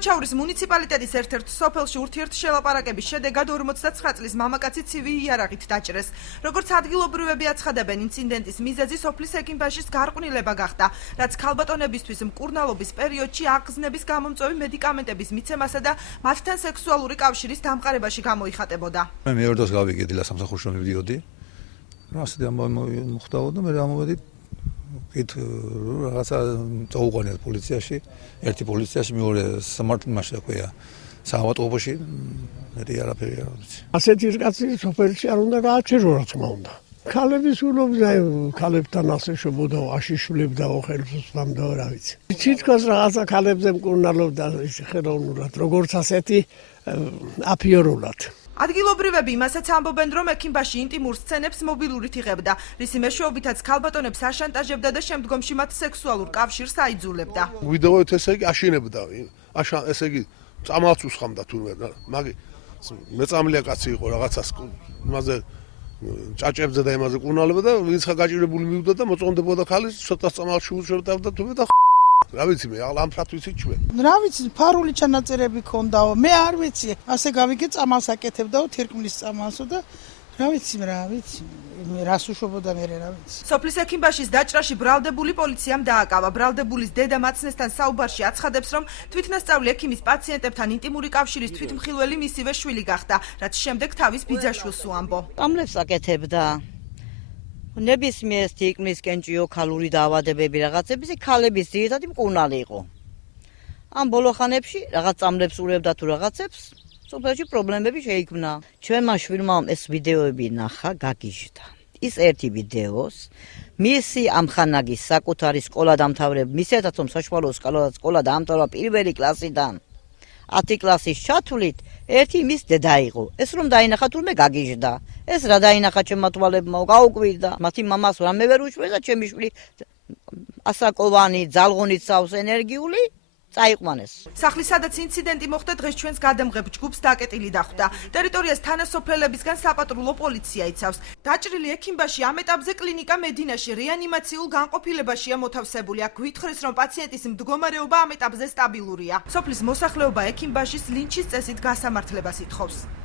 ხილვაჩაურის მუნიციპალიტეტის ერთ-ერთ სოფელში ურთიერთშელაპარაკების შედეგად 49 წლის მამაკაცი ცივი იარაღით დაჭრეს. როგორც ადგილობრივები აცხადებენ, ინციდენტის მიზეზი სოფლის ექიმბაშის გარყვნილება გახდა, რაც ქალბატონებისთვის მკურნალობის პერიოდში აღგზნების გამომწვევი მედიკამენტების მიცემასა და მათთან სექსუალური კავშირის დამყარებაში გამოიხატებოდა. მე მეორე დროს გავიგე დილა სამსახურში მივდიოდი. ასეთი ამბავი მოხდაო და მე ამოვედი კით რაღაცა წაუყვანეთ პოლიციაში, ერთი პოლიციაში, მეორე სამართლმაში აქვეა საავადმყოფოში, მე არაფერი არ ვიცი. ასეთი რკაცი სოფელში არ უნდა გააჩერო, რა თქმა უნდა. ქალების ულობზე ქალებთან ასე შობოდა, აშიშულებდაო, ხელს უსვამდაო, რა ვიცი. თითქოს რაღაცა ქალებზე მკურნალობდა ხელოვნურად, როგორც ასეთი აფიორულად. ადგილობრივები იმასაც ამბობენ, რომ ექიმბაში ინტიმურ სცენებს მობილურით იღებდა, რისი მეშვეობითაც ქალბატონებს აშანტაჟებდა და შემდგომში მათ სექსუალურ კავშირს აიძულებდა. ვიდეოით ესე იგი აშინებდა, ესე იგი წამალს უსხამდა თურმე, მაგი მეწამლია კაცი იყო რაღაცას იმაზე ჭაჭებზე და იმაზე კურნალებდა და ვინცხა გაჭირებული მივიდა და მოწონდებოდა ხალის, ცოტა წამალში უშევდა თურმე და რა ვიცი მე ამ ფრათვიცი ჩვენ. რა ვიცი, ფარული ჩანაწერები ქონდაო. მე არ ვიცი, ასე გავიგე წამალს აკეთებდაო, თირკმლის წამალსო და რა ვიცი, მე რას უშვებოდა მე რა ვიცი. სოფლის ექიმბაშის დაჭრაში ბრალდებული პოლიციამ დააკავა. ბრალდებულის დედა მაცნესთან საუბარში აცხადებს, რომ თვითნასწავლი ექიმის პაციენტებთან ინტიმური კავშირის თვითმხილველი მისივე შვილი გახდა, რაც შემდეგ თავის ბიძაშვილს უამბო. წამლებს აკეთებდა. ნებისმიერ თირკმლისკენ ჭიო ქალური დაავადებები რაღაცების ქალების ძირითადი მკურნალი იყო. ამ ბოლო ხანებში რაღაც წამლებს ურევდა თუ რაღაცებს, სოფელში პრობლემები შეიქმნა. ჩვენმა შვილმა ეს ვიდეოები ნახა, გაგიჟდა. ის ერთი ვიდეოს მისი ამხანაგის საკუთარი სკოლა დამთავრeb, მისათაც რომ საშუალო სკოლა დაამთავრა პირველი კლასიდან 10 კლასის ჩათვლით, ერთი მის დედა იყო. ეს რომ დაინახა თურმე გაგიჟდა. ეს რა დაინახა ჩემმა თვალებმა, გაუკვირდა. მათი მამას რამე ვერ უშვეს და ჩემი შვილი ასაკოვანი, ძალღონით სავს ენერგიული წაიყვანეს. სახლის სადაც ინციდენტი მოხდა დღეს ჩვენს გადამღებ ჯგუფს დაკეტილი დახვდა. ტერიტორიას თანასოფლელებისგან საპატრულო პოლიცია იცავს. დაჭრილი ექიმბაში ამ ეტაპზე კლინიკა მედინაში რეანიმაციულ განყოფილებაშია მოთავსებული. აქ გვითხრეს, რომ პაციენტის მდგომარეობა ამ ეტაპზე სტაბილურია. სოფლის მოსახლეობა ექიმბაშის ლინჩის წესით გასამართლებას ითხოვს.